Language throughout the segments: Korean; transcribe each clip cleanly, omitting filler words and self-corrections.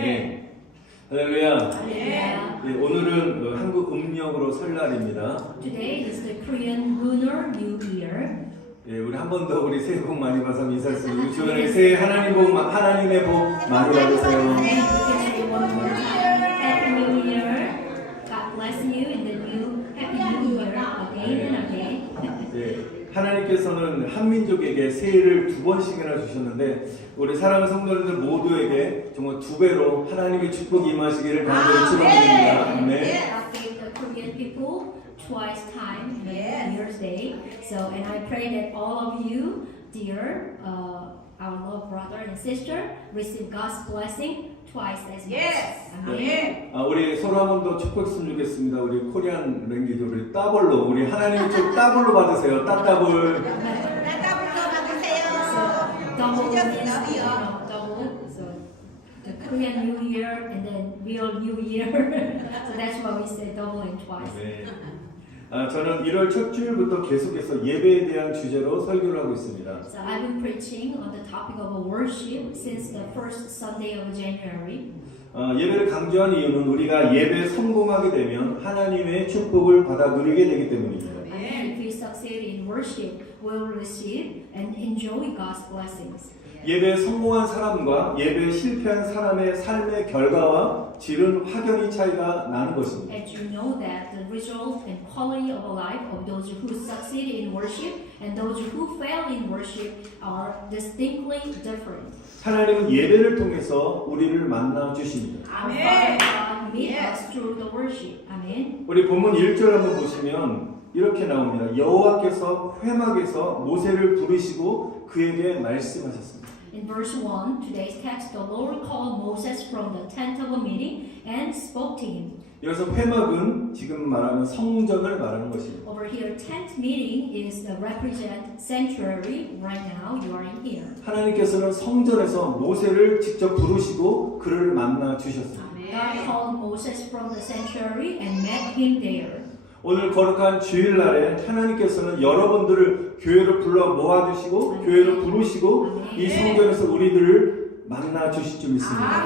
네. 할렐루야. Hallelujah. 네, 오늘은 한국 음력으로 설날입니다. Today is the Korean Lunar New Year. 예, 우리 한 번 더 우리 새해 복 많이 받아서 인사했습니다. 주변에 새해 하나님의 복 많이 받으세요. And we can say one more time, Happy New Year. God bless you in the new Happy New Year again and again. 예, 하나님께서는 한민족에게 새해를 2번씩이나 주셨는데 우리 사랑하는 성도님들 모두에게 정말 2배로 하나님의 축복이 임하시기를 간절히 축원드립니다. 아멘. God gave the Korean people twice time in the New Year's Day. So, and I pray that all of you, dear, our loved brother and sister, receive God's blessing twice as much. Yes. Amen. 우리 서로 한 번 더 축복했으면 좋겠습니다. 우리 코리안 랭귀지 우리 따블로 우리 하나님의 축 따블로 받으세요. 따따블. Double means double. So the Korean New Year and then real New Year. So that's why we say double and twice. 네. 저는 1월 첫 주일부터 계속해서 예배에 대한 주제로 설교를 하고 있습니다. So I've been preaching on the topic of worship since the first Sunday of January. 예배를 강조한 이유는 우리가 예배에 성공하게 되면 하나님의 축복을 받아 누리게 되기 때문입니다. And if we succeed in worship, we will receive and enjoy God's blessings. 예배에 성공한 사람과 예배에 실패한 사람의 삶의 결과와 질은 확연히 차이가 나는 것입니다. And you know that the result and quality of a life of those who succeed in worship and those who fail in worship are distinctly different. 하나님은 예배를 통해서 우리를 만나 주십니다. Our Father God meet us through the worship. Amen. 우리 본문 1절 한번 보시면 이렇게 나옵니다. 여호와께서 회막에서 모세를 부르시고 그에게 말씀하셨습니다. In verse 1, today's text, the Lord called Moses from the tent of a meeting and spoke to him. 여기서 회막은 지금 말하는 성전을 말하는 것입니다. Over here, tent meeting is the represent sanctuary. Right now, you are in here. 하나님께서는 성전에서 모세를 직접 부르시고 그를 만나 주셨습니다. God called Moses from the sanctuary and met him there. 오늘 거룩한 주일날에 하나님께서는 여러분들을 교회로 불러 모아주시고 교회로 부르시고 이 성전에서 우리들을 만나 주실 줄 믿습니다.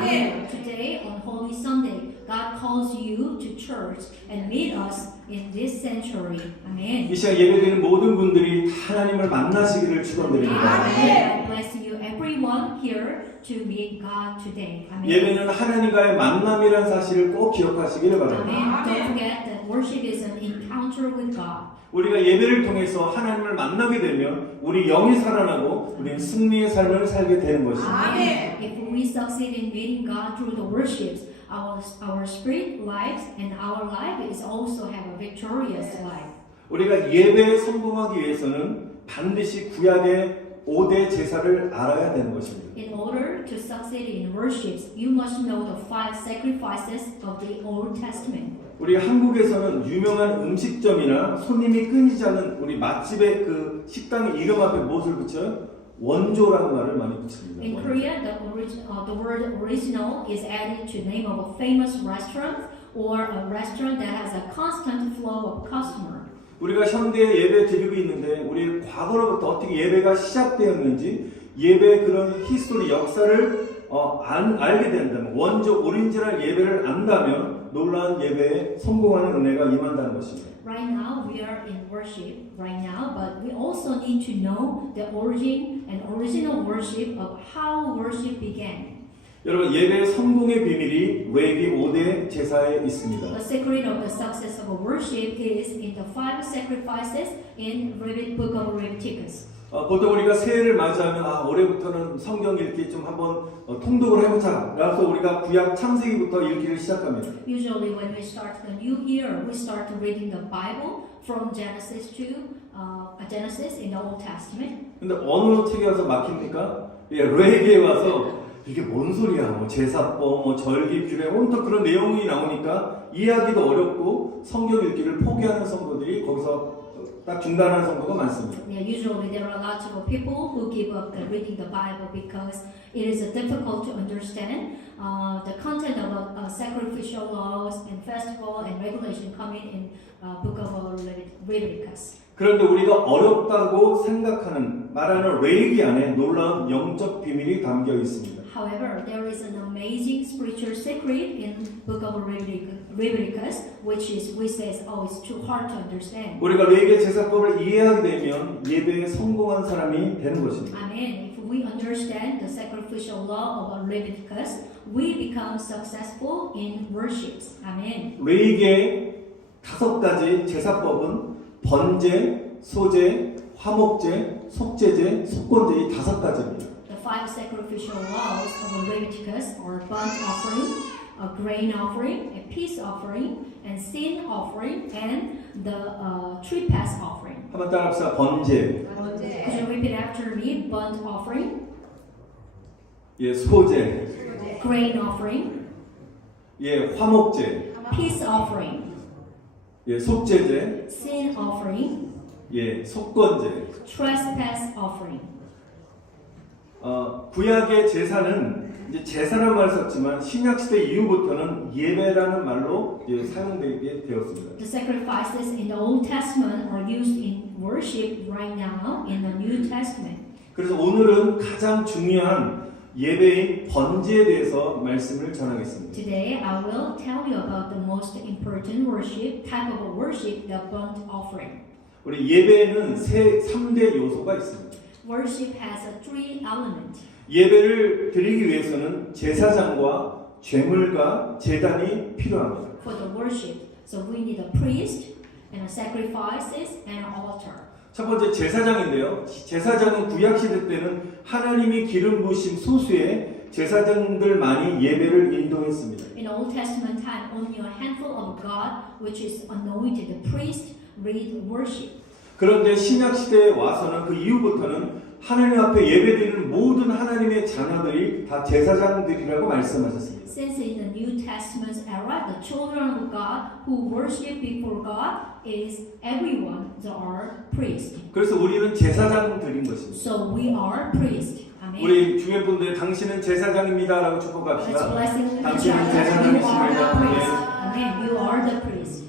Today, on Holy Sunday, God calls you to church and meet us in this sanctuary. Amen. 이 시간 예배드리는 모든 분들이 하나님을 만나시기를 축원드립니다. God bless you, everyone here, to meet God today. Amen. 예배는 하나님과의 만남이라는 사실을 꼭 기억하시기를 바랍니다. Amen. Don't forget that worship is an encounter with God. 우리가 예배를 통해서 하나님을 만나게 되면 우리 영이 살아나고 우리는 승리의 삶을 살게 되는 것입니다. Amen. If we succeed in meeting God through the worships, our spirit lives and our life is also have a victorious life. 우리가 예배에 성공하기 위해서는 반드시 구약의 5대 제사를 알아야 되는 것입니다. In order to succeed in worships, you must know the 5 sacrifices of the Old Testament. 우리 한국에서는 유명한 음식점이나 손님이 끊이지 않는 우리 맛집의 그 식당의 이름 앞에 무엇을 붙여요? 원조라는 말을 많이 붙입니다. In 원조. Korea, the word original is added to the name of a famous restaurant or a restaurant that has a constant flow of customer. 우리가 현대에 예배 드리고 있는데 우리 과거로부터 어떻게 예배가 시작되었는지 예배의 그런 히스토리 역사를 알게 된다면 원조 오리지널 예배를 안다면 놀라운 예배에 성공하는 은혜가 임한다는 것입니다. Right now we are in worship right now, but we also need to know the origin and original worship of how worship began. 여러분 예배의 성공의 비밀이 레위기 5대 제사에 있습니다. The secret of the success of worship is in the 5 sacrifices in the book of Leviticus. 보통 우리가 새해를 맞이하면 올해부터는 성경 읽기 좀 한번 통독을 해보자. 그래서 우리가 구약 창세기부터 읽기를 시작합니다. Usually when we start the new year, we start reading the Bible from Genesis to Genesis in the Old Testament. 근데 어느 책에 와서 막힙니까? 레위기에 와서 이게 뭔 소리야? 뭐 제사법, 뭐 절기, 규례, 온통 그런 내용이 나오니까 이해하기도 어렵고 성경 읽기를 포기하는 성도들이 거기서 딱 중단하는 성도가 많습니다. Yeah, usually there are lots of people who give up reading the Bible because it is difficult to understand the content of sacrificial laws and festival and regulation coming in book of Leviticus. 그런데 우리가 어렵다고 생각하는 말하는 레위기 안에 놀라운 영적 비밀이 담겨 있습니다. However, there is an amazing spiritual secret in Book of Leviticus, which says, oh, it's too hard to understand. 우리가 레위기 제사법을 이해하게 되면 예배에 성공한 사람이 되는 것입니다. Amen. If we understand the sacrificial law of Leviticus, we become successful in worships. Amen. 레위기의 5가지 제사법은 번제, 소제, 화목제, 속제제, 속건제 이 5가지입니다. The 5 sacrificial laws of Leviticus are burnt offering, a grain offering, a peace offering, and sin offering, and the trespass offering. 한번 따라합시다. 번제, Could you repeat after me? Burnt offering, 예, 소제, grain offering, 예, 화목제, peace offering, 예, 속제제, sin offering, 예, 속건제. trespass offering. 구약의 제사는 이제 제사라는 말을 썼지만 신약 시대 이후부터는 예배라는 말로 사용되게 되었습니다. The sacrifices in the Old Testament are used in worship right now in the New Testament. 그래서 오늘은 가장 중요한 예배인 번제에 대해서 말씀을 전하겠습니다. Today I will tell you about the most important worship type of worship, the burnt offering. 우리 예배에는 3대 요소가 있습니다. Worship has a 3 elements. 예배를 드리기 위해서는 제사장과 제물과 제단이 필요합니다. For the worship, so we need a priest and a sacrifices and an altar. 첫 번째 제사장인데요. 제사장은 구약 시대 때는 하나님이 기름 부으신 소수의 제사장들만이 예배를 인도했습니다. In Old Testament time, only a handful of God, which is anointed, the priest, lead worship. 그런데 신약 시대에 와서는 그 이후부터는 하나님 앞에 예배드리는 모든 하나님의 자녀들이 다 제사장들이라고 말씀하셨습니다. Since in the New Testament era, the children of God who worship before God is everyone that are priests. 그래서 우리는 제사장들인 것입니다. So we are priests. Amen. 우리 주변 분들 당신은 제사장입니다라고 Let's 축복합시다. blessing each 당신은 other. You are the 제사장이십니다. priest. Amen. You are the priest.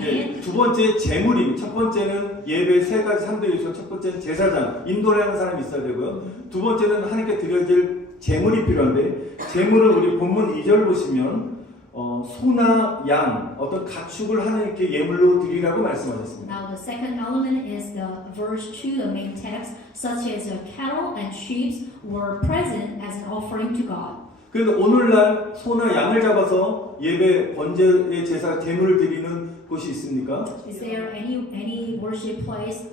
예, Amen. 두 번째 제물입니다. 첫 번째는 예배 3가지 3대 요소. 첫 번째는 제사장, 인도를 하는 사람이 있어야 되고요. 두 번째는 하나님께 드려질 제물이 필요한데 제물은 우리 본문 2절 보시면 소나 양, 어떤 가축을 하나님께 예물로 드리라고 말씀하셨습니다. Now the second element is the verse 2, the main text, such as cattle and sheep were present as an offering to God. 그런데 오늘날 소나 양을 잡아서 예배 번제의 제사 제물을 드리는 곳이 있습니까? Is there any worship place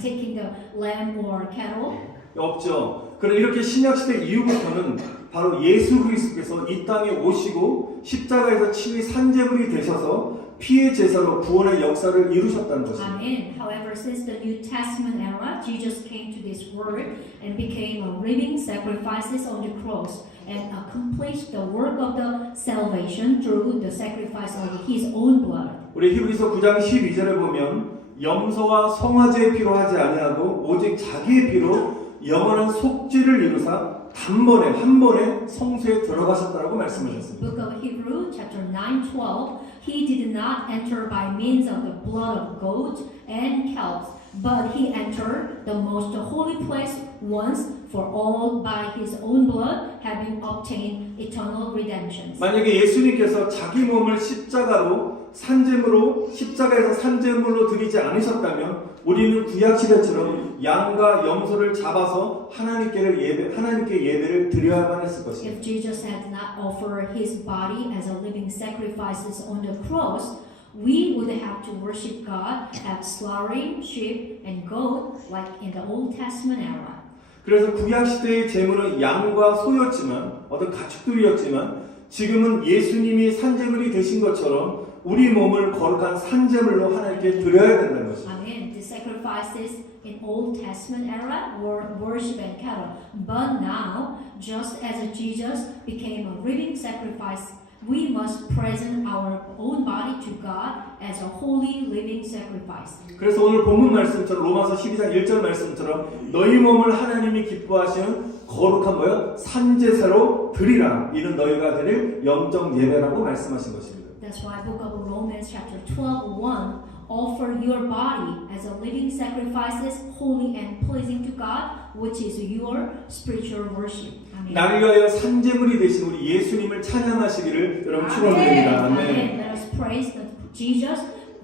taking the lamb or cattle? 없죠. 그럼 이렇게 신약 시대 이후부터는 바로 예수 그리스도께서 이 땅에 오시고 십자가에서 친히 산제물이 되셔서 피의 제사로 구원의 역사를 이루셨다는 것입니다. Amen. However, since the New Testament era, Jesus came to this world and became a living sacrifices on the cross and accomplished the work of the salvation through the sacrifice of His own blood. 우리 히브리서 9장 12절에 보면 염소와 송아지의 피로 하지 아니하고 오직 자기의 피로 영원한 속죄를 이루사 단번에 한 번에 성소에 들어가셨다라고 말씀하셨습니다. Book of Hebrew, chapter 9:12. He did not enter by means of the blood of goats and calves, but he entered the most holy place once for all by his own blood, having obtained eternal redemption. 만약에 예수님께서 자기 몸을 십자가로 산제물로 십자가에서 산제물로 드리지 않으셨다면 우리는 구약 시대처럼 양과 염소를 잡아서 하나님께 예배를 드려야만 했을 것입니다. If Jesus had not offered his body as a living sacrifices on the cross, we would have to worship God at slaughtering sheep and goat like in the Old Testament era. 그래서 구약 시대의 제물은 양과 소였지만 어떤 가축들이었지만 지금은 예수님이 산제물이 되신 것처럼 우리 몸을 거룩한 산제물로 하나님께 드려야 된다는 것입니다. Amen. The sacrifices in Old Testament era were worship and cattle, but now, just as Jesus became a living sacrifice, we must present our own body to God as a holy living sacrifice. 그래서 오늘 본문 말씀처럼 로마서 12장 1절 말씀처럼 너희 몸을 하나님이 기뻐하시는 거룩한 뭐요? 산제사로 드리라. 이는 너희가 드릴 영적 예배라고 말씀하신 것입니다. That's why Book of Romans chapter 12:1 offer your body as a living sacrifices, holy and pleasing to God, which is your spiritual worship. Amen. 나를 위하여 산제물이 되신 우리 예수님을 찬양하시기를 여러분 축원드립니다. 아멘. Amen. Let us praise the Jesus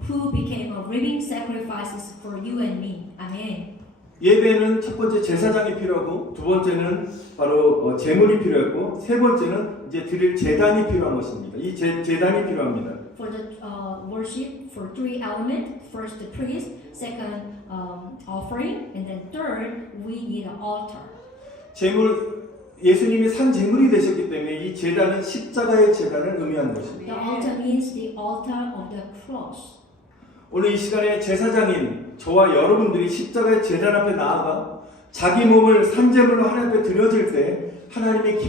who became a living sacrifices for you and me. Amen. 예배는 첫 번째 제사장이 필요하고 두 번째는 바로 제물이 필요했고 세 번째는 이제 드릴 제단이 필요한 것입니다. 이 제단이 필요합니다. For the worship, for three elements: first the priest, second offering, and then third we need an altar. 제물 예수님이 산 제물이 되셨기 때문에 이 제단은 십자가의 제단을 의미하는 것입니다. The altar means the altar of the cross. 오늘 이 시간에 제사장인 저와 여러분들이 십자가의 제단 앞에 나아가 자기 몸을 산제물로 하나님 앞에 드려질 때 하나님이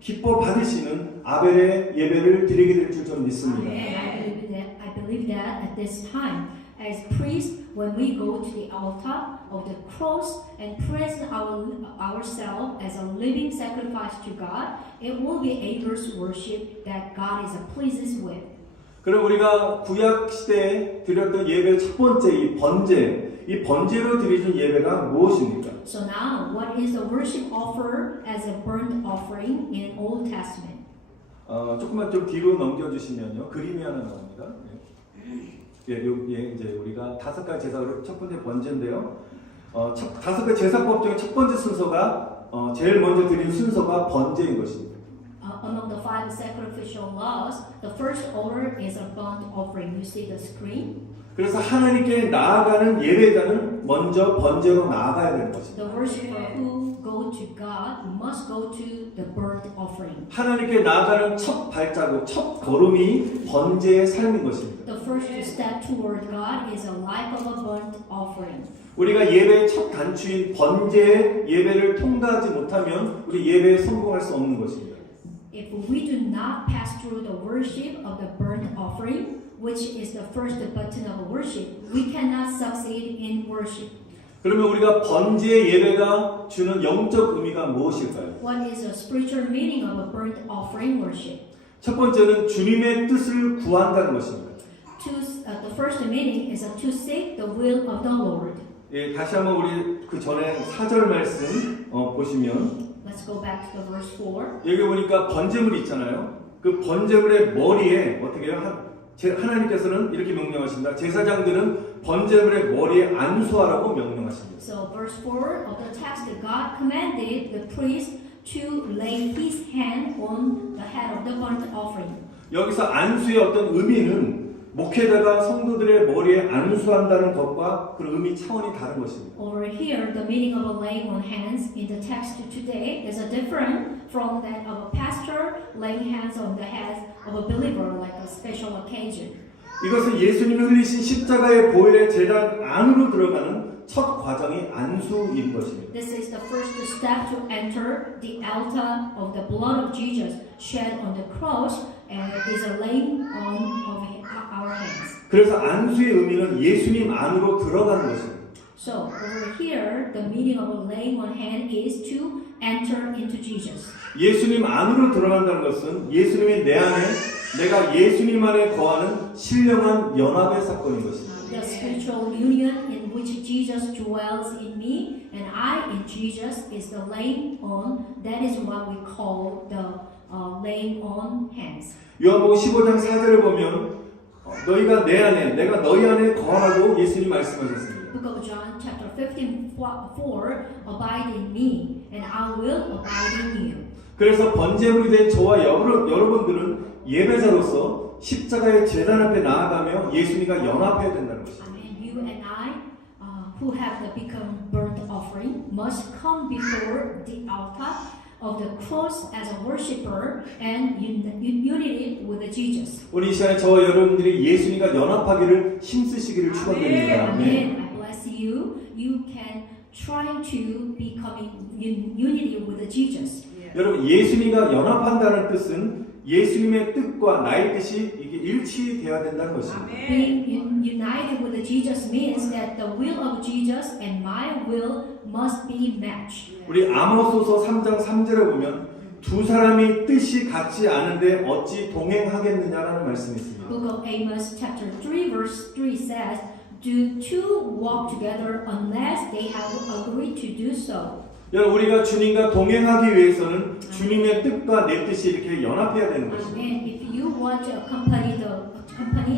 기뻐 받으시는 아벨의 예배를 드리게 될 줄 저는 믿습니다. I believe that at this time, as priests, when we go to the altar of the cross and present ourselves as a living sacrifice to God, it will be Abel's worship that God is pleased with. 그럼 우리가 구약 시대에 드렸던 예배 첫 번째 이 번제로 드리는 예배가 무엇입니까? So now, what is the worship offer as a burnt offering in Old Testament? 조금만 좀 뒤로 넘겨주시면요. 그림이 하나 나옵니다. 이제 우리가 다섯 가지 제사로 첫 번째 번제인데요. 다섯 가지 제사법 중에 첫 번째 순서가 제일 먼저 드린 순서가 번제인 것입니다. Among the five sacrificial laws, the first order is a burnt offering. You see the screen? 그래서 하나님께 나아가는 예배자는 먼저 번제로 나아가야 되는 것입니다. The worshiper who go to God must go to the burnt offering. 하나님께 나아가는 첫 발자국, 첫 걸음이 번제의 삶인 것입니다. The first step toward God is a life of a burnt offering. 우리가 예배의 첫 단추인 번제의 예배를 통과하지 못하면 우리 예배에 성공할 수 없는 것입니다. If we do not pass through the worship of the burnt offering, which is the first button of worship, we cannot succeed in worship. 그러면 우리가 번제의 예배가 주는 영적 의미가 무엇일까요? What is the spiritual meaning of a burnt offering worship? 첫 번째는 주님의 뜻을 구한다는 것입니다. The first meaning is to seek the will of the Lord. 예, 다시 한번 우리 그 전에 4절 말씀 보시면 Let's go back to the verse 4. 여기 보니까 번제물이 있잖아요. 그 번제물의 머리에 어떻게 해요? 하나님께서는 이렇게 명령하십니다. 제사장들은 번제물의 머리에 안수하라고 명령하십니다. So verse 4 of the text, God commanded the priest to lay his hand on the head of the burnt offering. 여기서 안수의 어떤 의미는 목회자가 성도들의 머리에 안수한다는 것과 그 의미 차원이 다른 것입니다. Over here, the meaning of laying on hands in the text today is different from that of a pastor laying hands on the head of a believer like a special occasion. 이것은 예수님이 흘리신 십자가의 보혈의 제단 안으로 들어가는 첫 과정이 안수인 것입니다. This is the first step to enter the altar of the blood of Jesus shed on the cross, and it is a laying on of our hands. 그래서 안수의 의미는 예수님 안으로 들어가는 것입니다. So over here, the meaning of laying on hand is to enter into Jesus. 예수님 안으로 들어간다는 것은 예수님이 내 안에 내가 예수님 안에 거하는 신령한 연합의 사건인 것입니다. The spiritual union in which Jesus dwells in me and I in Jesus is the laying on. That is what we call the laying on hands. 요한복음 15장 4절을 보면 너희가 내 안에 내가 너희 안에 거하라고 예수님 말씀하셨습니다. Book of John chapter 15:4 Abide in me and I will abide in you. 그래서 번제물이 된 저와 여러분들은 예배자로서 십자가의 제단 앞에 나아가며 예수님과 연합해야 된다는 것입니다. Amen. You and I, who have become burnt offering, must come before the altar of the cross as a worshipper and unity with Jesus. 우리 이 시간에 저와 여러분들이 예수님과 연합하기를 힘쓰시기를 축원드립니다. Amen. I bless you. You can try to become in unity with Jesus. 여러분 예수님과 연합한다는 뜻은 예수님의 뜻과 나의 뜻이 이게 일치되어야 된다는 것입니다. Being united with Jesus means that the will of Jesus and my will must be matched. 우리 아모스서 3장 3절에 보면 두 사람이 뜻이 같지 않은데 어찌 동행하겠느냐라는 말씀이 있습니다. Book of Amos chapter 3 verse 3 says, "Do two walk together unless they have agreed to do so?" 여러분 우리가 주님과 동행하기 위해서는 주님의 뜻과 내 뜻이 이렇게 연합해야 되는 것입니다. And if you want to accompany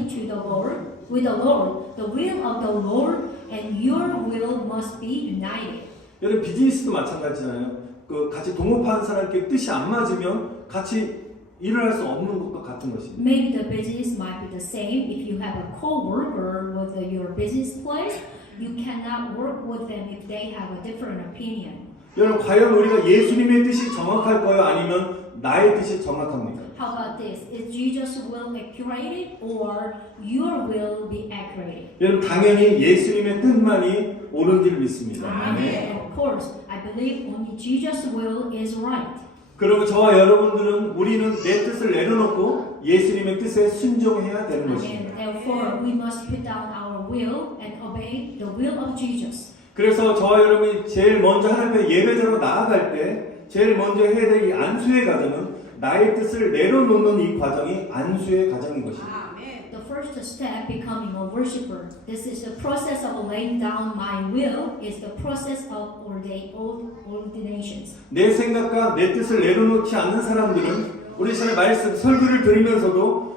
to the Lord with the Lord, the will of the Lord and your will must be united. 여러분 비즈니스도 마찬가지잖아요. 그 같이 동업하는 사람끼리 뜻이 안 맞으면 같이 일을 할 수 없는 것과 같은 것입니다. Maybe the business might be the same. If you have a co-worker with your business place, you cannot work with them if they have a different opinion. 여러분 과연 우리가 예수님의 뜻이 정확할까요? 아니면 나의 뜻이 정확합니까? How about this? Is Jesus' will accurate or your will be accurate? 여러분 당연히 예수님의 뜻만이 옳은 줄 믿습니다. Amen. Of course, I believe only Jesus' will is right. 그리고 저와 여러분들은 우리는 내 뜻을 내려놓고 예수님의 뜻에 순종해야 되는 Amen. 것입니다. Therefore, we must put down our will and obey the will of Jesus. 그래서 저와 여러분이 제일 먼저 하나님의 예배자로 나아갈 때 제일 먼저 해야 될 이 안수의 과정은 나의 뜻을 내려놓는 이 과정이 안수의 과정인 것입니다. The first step becoming a worshiper. This is the process of laying down my will. Is the process of ordinations. 내 생각과 내 뜻을 내려놓지 않는 사람들은 우리 시간에 말씀 설교를 들으면서도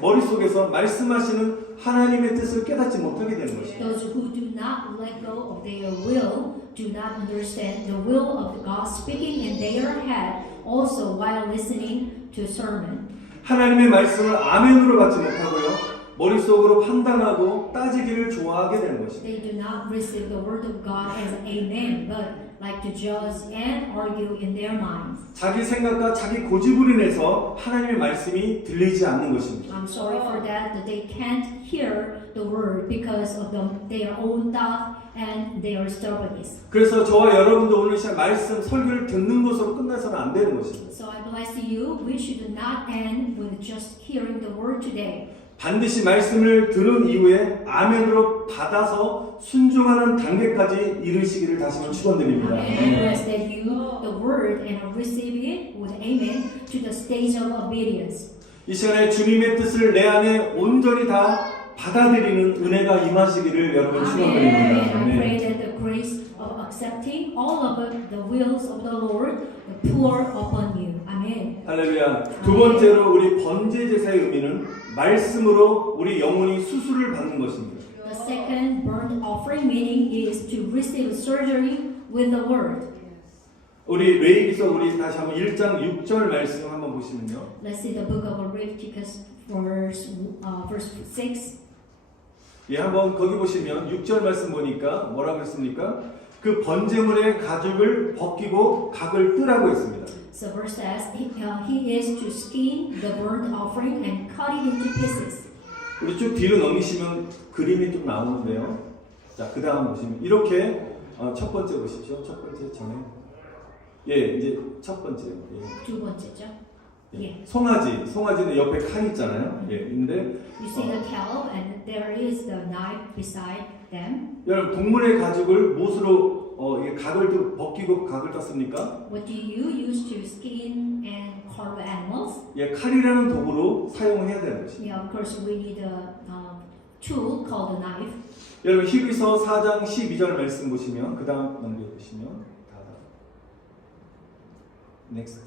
머릿속에서 말씀하시는 하나님의 뜻을 깨닫지 못하게 되는 것입니다. Those who do not let go of their will do not understand the will of God speaking in their head also while listening to sermon. 하나님의 말씀을 아멘으로 받지 못하고요. 머릿속으로 판단하고 따지기를 좋아하게 되는 것입니다. They do not receive the word of God as amen, but like to judge and argue in their minds. 자기 생각과 자기 고집으로 인해서 하나님의 말씀이 들리지 않는 것입니다. I'm sorry for that they can't hear the word because of their own thought and their stubbornness. 그래서 저와 여러분도 오늘 시간 말씀 설교를 듣는 것으로 끝나서는 안 되는 것입니다. So I bless you. We should not end with just hearing the word today. 반드시 말씀을 들은 이후에 아멘으로 받아서 순종하는 단계까지 이르시기를 다시 한번 축원드립니다. I bless that you the word and receive it with amen to the stage of obedience. 이 시간에 주님의 뜻을 내 안에 온전히 다 받아들이는 은혜가 임하시기를 여러분 And 축원드립니다. I pray that the grace of accepting all of the wills of the Lord pour upon you. Amen. 할렐루야. 두 번째로 우리 번제 제사의 의미는 말씀으로 우리 영혼이 수술을 받는 것입니다. The second burnt offering meaning is to receive surgery with the word. 우리 레위기서 우리 다시 한번 1장 6절 말씀 한번 보시면요. Let's see the book of Leviticus verse 6. 예, 한번 거기 보시면 6절 말씀 보니까 뭐라고 했습니까? 그 번제물의 가죽을 벗기고 각을 뜨라고 했습니다. So verse says, he is to skin the burnt offering and cut it into pieces. 우리 쭉 뒤로 넘기시면 그림이 좀 나오는데요. 자, 그 다음 보시면 이렇게 첫 번째 보십시오. 첫 번째 전에 예, 이제 첫 번째요. 예. 두 번째죠. 예. 송아지는 옆에 칼 있잖아요. 예, 근데 You see the calf and there is the knife beside them. 여러분 동물의 가죽을 못으로 이게 각을 벗기고 각을 떴습니까? What do you use to skin and carve animals? 예, 칼이라는 도구로 사용해야 되는 것입니다. Yeah, of course we need a tool called a knife. 여러분 히브리서 4장 12절 말씀 보시면 그 다음 넘겨보시면 next.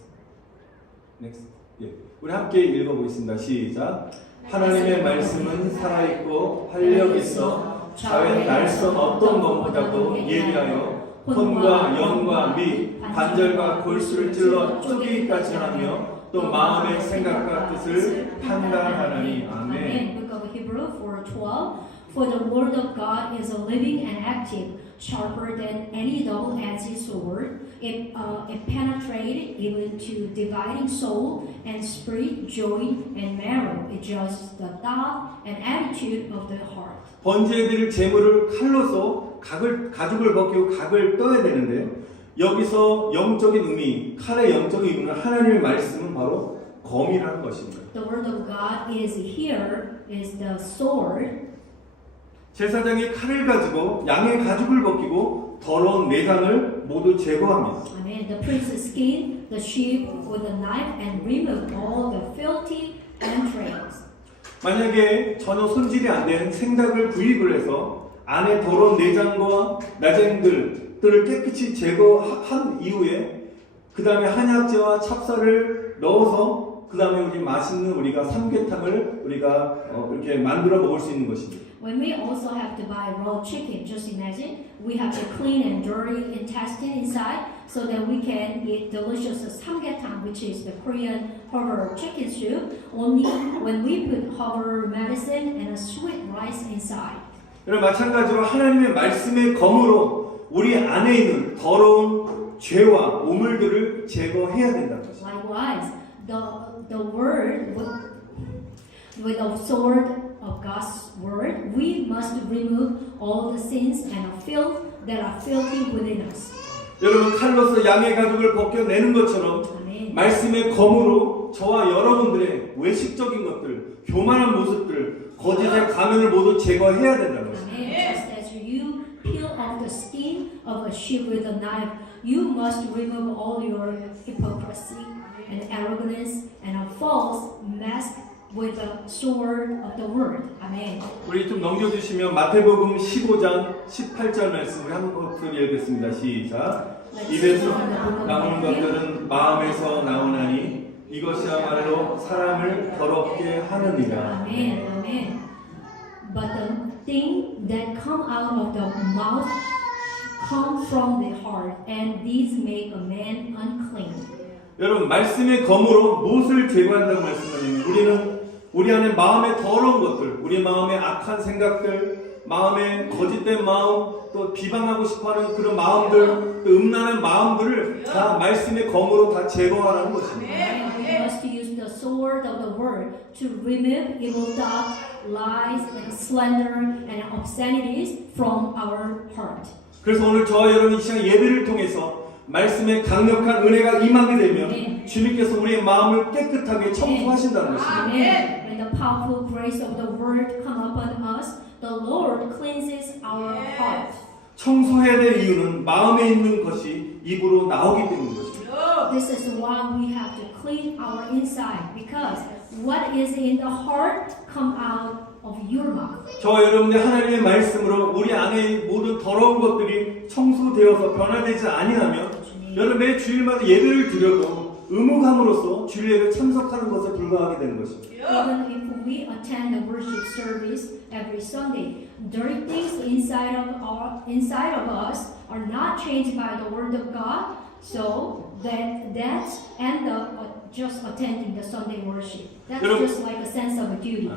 예, 우리 함께 읽어보겠습니다. 시작. 하나님의 말씀은 살아있고 활력 있어 자외 날선 어떤 것보다도 예리하여 혼과 영과 및 관절과 골수를 찔러 쪼개기까지 하며 또 마음의 생각과 뜻을 판단하나니. 아멘. Book of Hebrew 4:12. For the word of God is living and active, sharper than any double-edged sword. It penetrates even to dividing soul and spirit, joint and marrow. It judges the thought and attitude of the heart. 번제해드릴 제물을 칼로서 가죽을 벗기고 각을 떠야 되는데 여기서 영적인 의미, 칼의 영적인 의미는 하나님의 말씀은 바로 검이라는 것입니다. The word of God is here is the sword. 제사장이 칼을 가지고 양의 가죽을 벗기고 더러운 내장을 모두 제거합니다. Amen. The priest skinned the sheep with a knife and removed all the filthy entrails. 만약에 전혀 손질이 안 된 생닭을 구입을 해서 안에 더러운 내장과 내장들 것들을 깨끗이 제거한 이후에 그 다음에 한약재와 찹쌀을 넣어서 그 다음에 우리 맛있는 우리가 삼계탕을 우리가 이렇게 만들어 먹을 수 있는 것입니다. When we also have to buy raw chicken, just imagine we have to clean and dirty intestine inside so that we can eat delicious samgyetang, which is the Korean herbal chicken soup. Only when we put herbal medicine and a sweet rice inside. 여러분 마찬가지로 하나님의 말씀의 검으로 우리 안에 있는 더러운 죄와 오물들을 제거해야 된다는 것입니다. Likewise, the word with the sword of God's word, we must remove all the sins and filth that are filthy within us. 여러분 칼로서 양의 가죽을 벗겨내는 것처럼 Amen. 말씀의 검으로 저와 여러분들의 외식적인 것들, 교만한 모습들, 거짓의 가면을 모두 제거해야 된다는 것입니다. Amen. Just as you peel off the skin of a sheep with a knife, you must remove all your hypocrisy and arrogance and a false mask with the sword of the word. Amen. 우리 좀 넘겨주시면 마태복음 15장 18절 말씀을 한 것을 읽겠습니다. 시작. 입에서 나오는 것들은 마음에서 나오나니 이것이야말로 사람을 더럽게 하느니라. Amen. Amen. But the thing that come out of the mouth come from the heart, and these make a man unclean. 여러분 말씀의 검으로 무엇을 제거한다고 말씀하냐면 우리는 우리 안에 마음의 더러운 것들, 우리 마음의 악한 생각들, 마음의 거짓된 마음, 또 비방하고 싶어하는 그런 마음들, 또 음란한 마음들을 다 말씀의 검으로 다 제거하라는 것입니다. We must use the sword of the word to remove evil thoughts, lies, and slander, and obscenities from our heart. 그래서 오늘 저와 여러분 이 시간 예배를 통해서 말씀의 강력한 은혜가 임하게 되면 주님께서 우리의 마음을 깨끗하게 청소하신다는 것입니다. Amen. When the powerful grace of the word come upon us, the Lord cleanses our heart. 청소해야 될 이유는 마음에 있는 것이 입으로 나오기 때문인 것입니다. This is why we have to clean our inside, because what is in the heart come out of your mouth. 저와 여러분의 하나님의 말씀으로 우리 안에 모든 더러운 것들이 청소되어서 변화되지 아니하면 여러분 매 주일마다 예배를 드려도 의무감으로써 주일 예배 참석하는 것에 불과하게 되는 것입니다. Even if we attend the worship service every Sunday, dirty things inside of us are not changed by the word of God. So that's end up just attending the Sunday worship. That's just like a sense of a duty.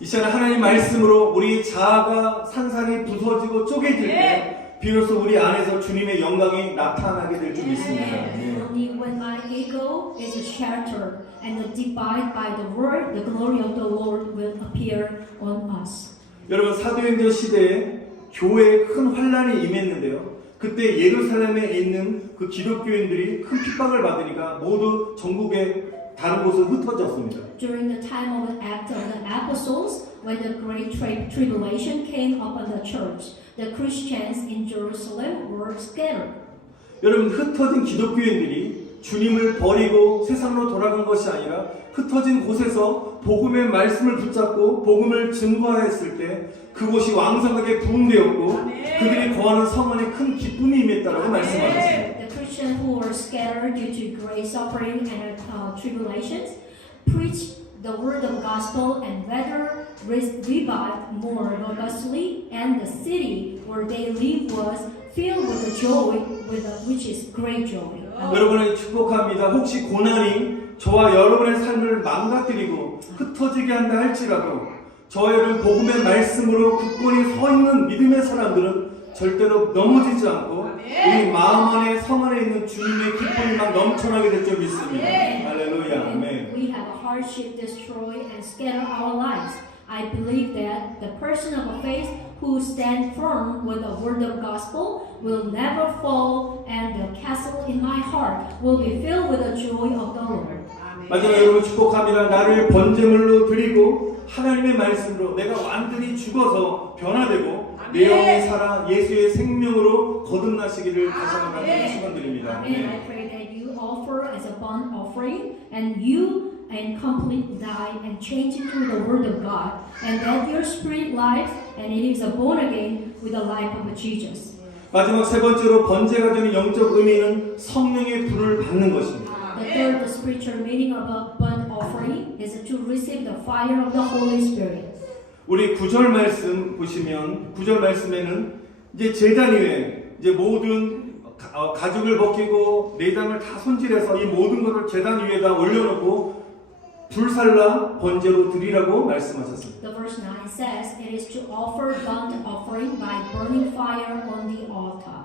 이 시간 하나님 말씀으로 우리 자아가 산산이 부서지고 쪼개질 때 비로소 우리 안에서 주님의 영광이 나타나게 될 줄 믿습니다. Only when my ego is shattered and divided by the word, the glory of the Lord will appear on us. 여러분 사도행전 시대에 교회에 큰 환란이 임했는데요. 그때 예루살렘에 있는 그 기독교인들이 큰 핍박을 받으니까 모두 전국에 다른 곳으로 흩어졌습니다. During the time of the Act of the Apostles, when the great tribulation came upon the church, the Christians in Jerusalem were scattered. 여러분 흩어진 기독교인들이 주님을 버리고 세상으로 돌아간 것이 아니라 흩어진 곳에서 복음의 말씀을 붙잡고 복음을 증거하였을 때 그곳이 왕성하게 부흥되었고 그들이 거하는 성 안에 큰 기쁨이 임했다라고 말씀하셨습니다. The Christians who were scattered due to great suffering and tribulations preached the word of gospel and whether revived more robustly, and the city where they lived was filled with the joy, which is great joy. 여러분을 축복합니다. 혹시 고난이 저와 여러분의 삶을 망가뜨리고 흩어지게 한다 할지라도 저와 여러분 복음의 말씀으로 굳건히 서 있는 믿음의 사람들은 절대로 넘어지지 않고 우리 마음 안에 성 안에 있는 주님의 기쁨이 막 넘쳐나게 될 줄 믿습니다. 할렐루야. 아멘. We have a hardship destroy and scatter our lives. I believe that the person of faith who stand firm with the word of gospel will never fall, and the castle in my heart will be filled with the joy of the Lord. 마지막 여러분 축복합니다. 나를 번제물로 드리고 하나님의 말씀으로 내가 완전히 죽어서 변화되고 내 영이 살아 예수의 생명으로 거듭나시기를 다시 한번 축원드립니다. Amen. I pray that you offer as a burnt offering, and you and complete die and change into the word of God, and that your spirit lives and it is born again with the life of Jesus. 마지막 세 번째로 번제가 가지는 영적 의미는 성령의 불을 받는 것입니다. The third spiritual meaning of a burnt offering is to receive the fire of the Holy Spirit. 우리 9절 말씀 보시면 9절 말씀에는 이제 제단 위에 이제 모든 가죽을 벗기고 내장을 다 손질해서 이 모든 것을 제단 위에다 올려놓고 불살라 번제로 드리라고 말씀하셨습니다. The verse 9 says it is to offer burnt offering by burning fire on the altar.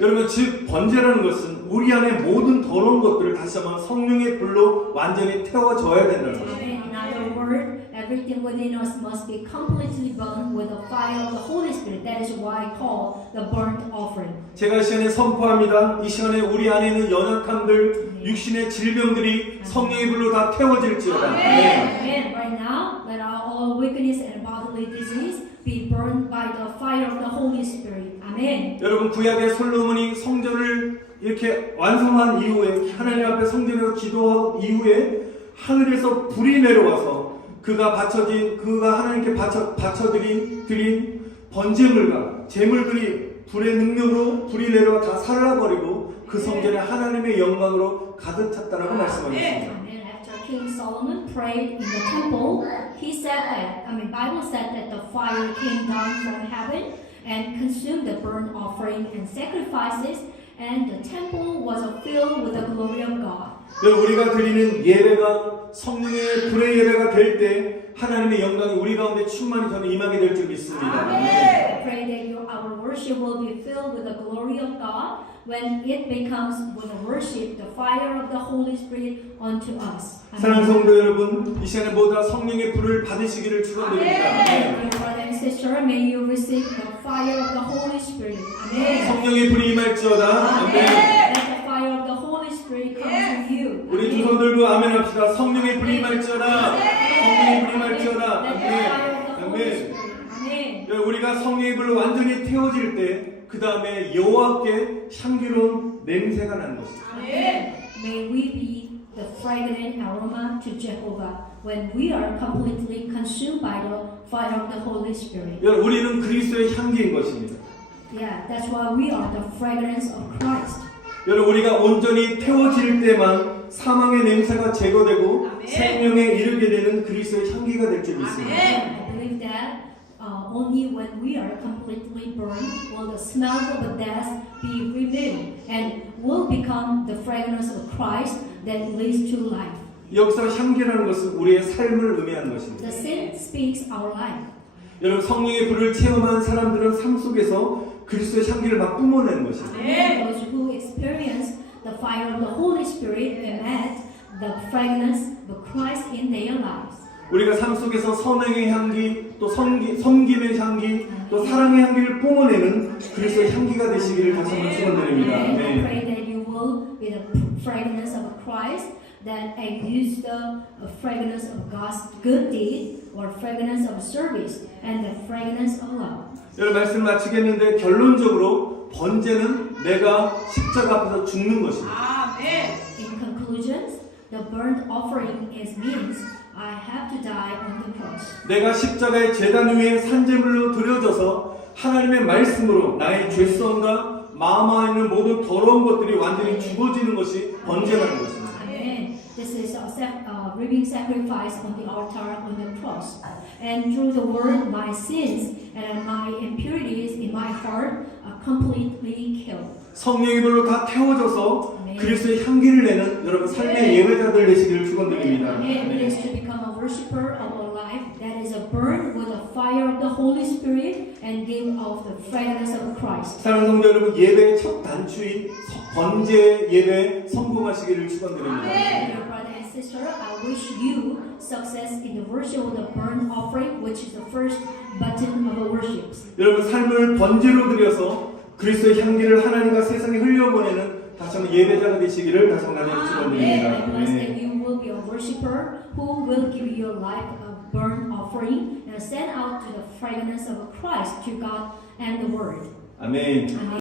여러분 즉 번제라는 것은 우리 안에 모든 더러운 것들을 다시 한번 성령의 불로 완전히 태워져야 된다는 것입니다. In other words, everything within us must be completely burned with the fire of the Holy Spirit. That is why I call the burnt offering. 제가 이 시간에 선포합니다. 이 시간에 우리 안에 있는 연약함들, 육신의 질병들이 성령의 불로 다 태워질지어다. Amen. Right now, let all weakness and bodily disease be burned by the fire of the Holy Spirit. Amen. 여러분 구약의 솔로몬이 성전을 이렇게 완성한 이후에 하나님 앞에 성전에서 기도한 이후에 하늘에서 불이 내려와서 그가 하나님께 바쳐드린 번제물과 제물들이 불의 능력으로 불이 내려와 다 살라버리고 그 성전에 하나님의 영광으로 가득 찼다라고 말씀하셨습니다. Amen. After King Solomon prayed in the temple, he said that, Bible said that the fire came down from heaven and consumed the burnt offering and sacrifices, and the temple was filled with the glory of God. 우리가 드리는 예배가 성령의 불의 예배가 될 때 하나님의 영광이 우리 가운데 충만히 저는 임하게 될 줄 믿습니다. I pray that our worship will be filled with the glory of God when it becomes with the worship, the fire of the Holy Spirit unto us. 사랑하는 성도 여러분, 이 시간에 모두 다 성령의 불을 받으시기를 축원드립니다. Dear brother and sister, may you receive the fire of the Holy Spirit. Amen. 성령의 불이 임할지어다. 아멘. Let the fire of the Holy Spirit come to you. 우리 두 손 들고 아멘 합시다. 성령의 불이 임할지어다. 성령의 불이 임할지어다. Let the fire of the 아멘. Holy 아멘. Spirit. Amen. 우리가 성령의 불로 완전히 태워질 때 그 다음에 여호와께 향기로운 냄새가 나는 것입니다. Amen. May we be the fragrant aroma to Jehovah when we are completely consumed by the fire of the Holy Spirit. 여러분, 우리는 그리스도의 향기인 것입니다. Yeah, that's why we are the fragrance of Christ. 여러분, 우리가 온전히 태워질 때만 사망의 냄새가 제거되고 생명에 이르게 되는 그리스도의 향기가 될 줄 믿습니다. I believe that only when we are completely burned will the smell of death be removed and will become the fragrance of Christ that leads to life. 여기서 향기라는 것은 우리의 삶을 의미하는 것입니다. The sin speaks our life. 여러분, 성령의 불을 체험한 사람들은 삶 속에서 그리스도의 향기를 막 뿜어내는 것입니다. Those who experience the fire of the Holy Spirit emit the fragrance of Christ in their lives. 우리가 삶 속에서 선행의 향기, 또 섬김의 향기, 또 사랑의 향기를 뿜어내는 그리스도의 향기가 되시기를 다시 한번 축원드립니다. I 네. pray that you will be the fragrance of Christ that exudes the fragrance of God's good deed or fragrance of service and the fragrance of love. 여러분 말씀 마치겠는데 결론적으로 번제는 내가 십자가 앞에서 죽는 것입니다. In conclusion, the burnt offering means I have to die on the cross. 내가 십자가의 제단 위에 산제물로 드려져서 하나님의 말씀으로 나의 죄성과 마음 안에 있는 모든 더러운 것들이 완전히 죽어지는 것이 번제라는 것입니다. Amen. This is a living sacrifice on the altar on the cross. And through the word, my sins and my impurities in my heart are completely killed. 성령의 불로 다 태워져서 그리스도의 향기를 내는 여러분 삶의 예배자들 되시기를 축원드립니다. Amen. It is to become a worshiper of a life that is burned with the fire of the Holy Spirit and give off the fragrance of Christ. 사랑하는 성도 여러분, 예배의 첫 단추인 번제 예배 성공하시기를 축원드립니다. Dear brother and sister, I wish you success in the worship of the burnt offering, which is the first button of the worship. 여러분 삶을 번제로 드려서 그리스도의 향기를 하나님과 세상에 흘려보내는 다시 한번 예배자가 되시기를 다시 한번 I 축원드립니다. bless that you will be a worshiper who will give your life a burnt offering and send out to the fragrance of Christ to God and the world. 아멘. Amen.